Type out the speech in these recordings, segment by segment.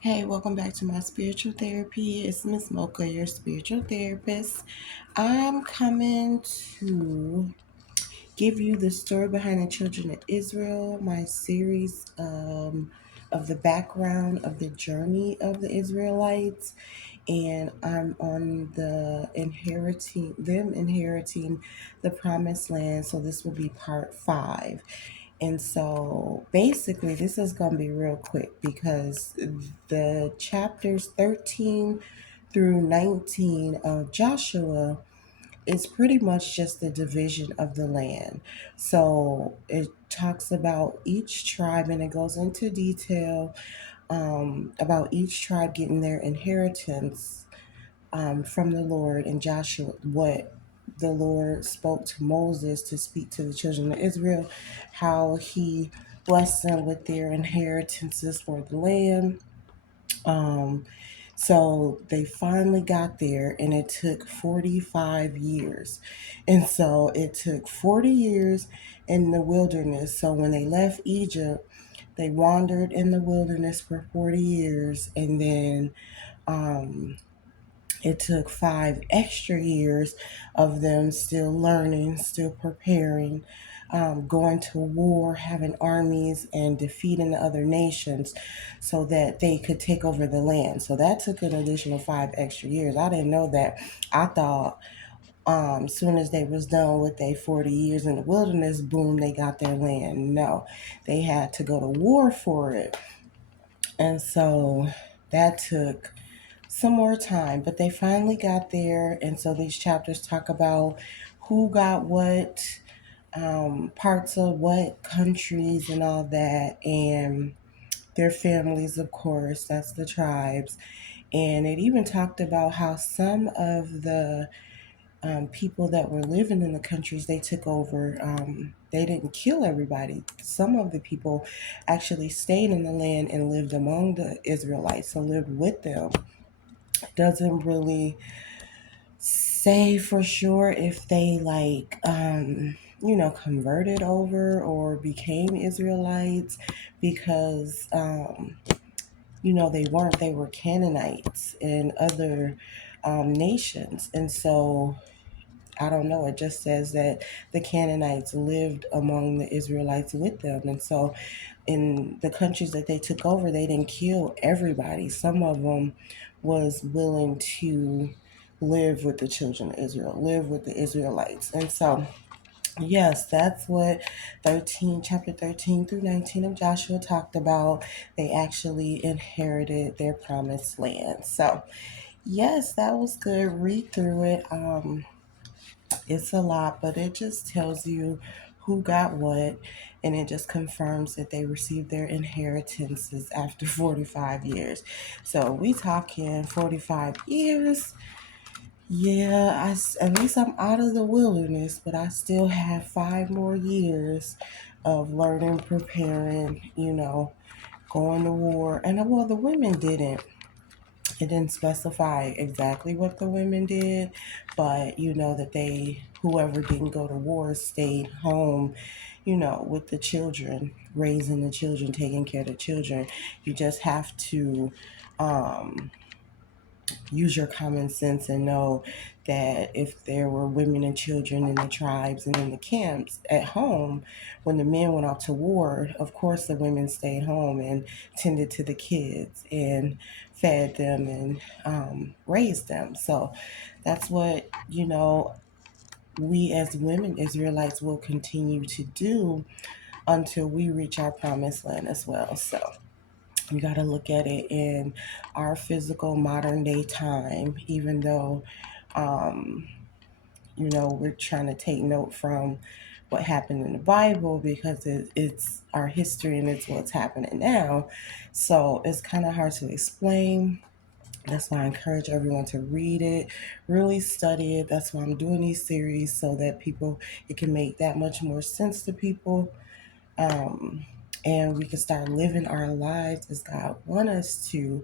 Hey, welcome back to my spiritual therapy. It's Miss Mocha, your spiritual therapist. I'm coming to give you the story behind the children of Israel, my series of the background of the journey of the Israelites, and I'm on the inheriting the promised land. So this will be part 5. And so basically, this is going to be real quick because the chapters 13 through 19 of Joshua is pretty much just the division of the land. So it talks about each tribe and it goes into detail about each tribe getting their inheritance from the Lord and Joshua, what the Lord spoke to Moses to speak to the children of Israel, how he blessed them with their inheritances for the land. Um, so they finally got there, and it took 45 years. And so it took 40 years in the wilderness. So when they left Egypt, they wandered in the wilderness for 40 years, and then um, it took 5 extra years of them still learning, still preparing, going to war, having armies, and defeating the other nations so that they could take over the land. So that took an additional 5 extra years. I didn't know that. I thought soon as they was done with their 40 years in the wilderness, boom, they got their land. No, they had to go to war for it. And so that took some more time, but they finally got there. And so these chapters talk about who got what, parts of what countries, and all that, and their families, of course, that's the tribes. And it even talked about how some of the people that were living in the countries they took over, they didn't kill everybody. Some of the people actually stayed in the land and lived among the Israelites, so lived with them. Doesn't really say for sure if they converted over or became Israelites, because they were Canaanites and other nations. And so I don't know, it just says that the Canaanites lived among the Israelites with them. And so in the countries that they took over, they didn't kill everybody. Some of them was willing to live with the children of Israel, live with the Israelites. And so, yes, that's what chapter 13 through 19 of Joshua talked about. They actually inherited their promised land. So, yes, that was good. Read through it. It's a lot, but it just tells you who got what, and it just confirms that they received their inheritances after 45 years. So we talking 45 years. Yeah, at least I'm out of the wilderness, but I still have 5 more years of learning, preparing, going to war. And well, the women didn't. It didn't specify exactly what the women did, but that whoever didn't go to war stayed home, with the children, raising the children, taking care of the children. You just have to um, use your common sense and know that if there were women and children in the tribes and in the camps at home, when the men went out to war, of course the women stayed home and tended to the kids and fed them and raised them. So that's what, we as women Israelites will continue to do until we reach our promised land as well. So you got to look at it in our physical modern day time, even though, um, we're trying to take note from what happened in the Bible because it's our history and it's what's happening now. So it's kind of hard to explain. That's why I encourage everyone to read it, really study it. That's why I'm doing these series so that it can make that much more sense to people, um, and we can start living our lives as God wants us to,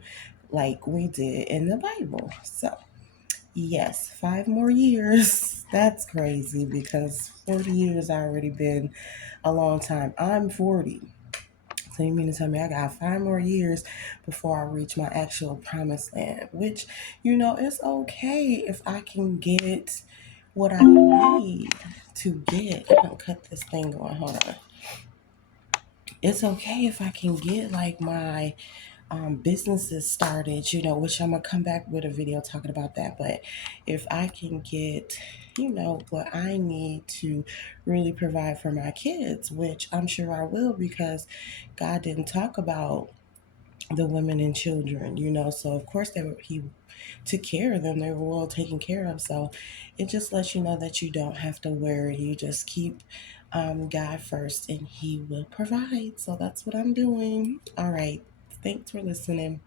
like we did in the Bible. So, yes, 5 more years. That's crazy because 40 years already been a long time. I'm 40. So you mean to tell me I got 5 more years before I reach my actual promised land? Which, it's okay if I can get what I need to get. I'm gonna cut this thing going. Hold on. It's okay if I can get like my businesses started, which I'm gonna come back with a video talking about that. But if I can get, what I need to really provide for my kids, which I'm sure I will, because God didn't talk about the women and children, so of course he took care of them. They were well taken care of. So it just lets you know that you don't have to worry. You just keep God first and he will provide. So that's what I'm doing. All right. Thanks for listening.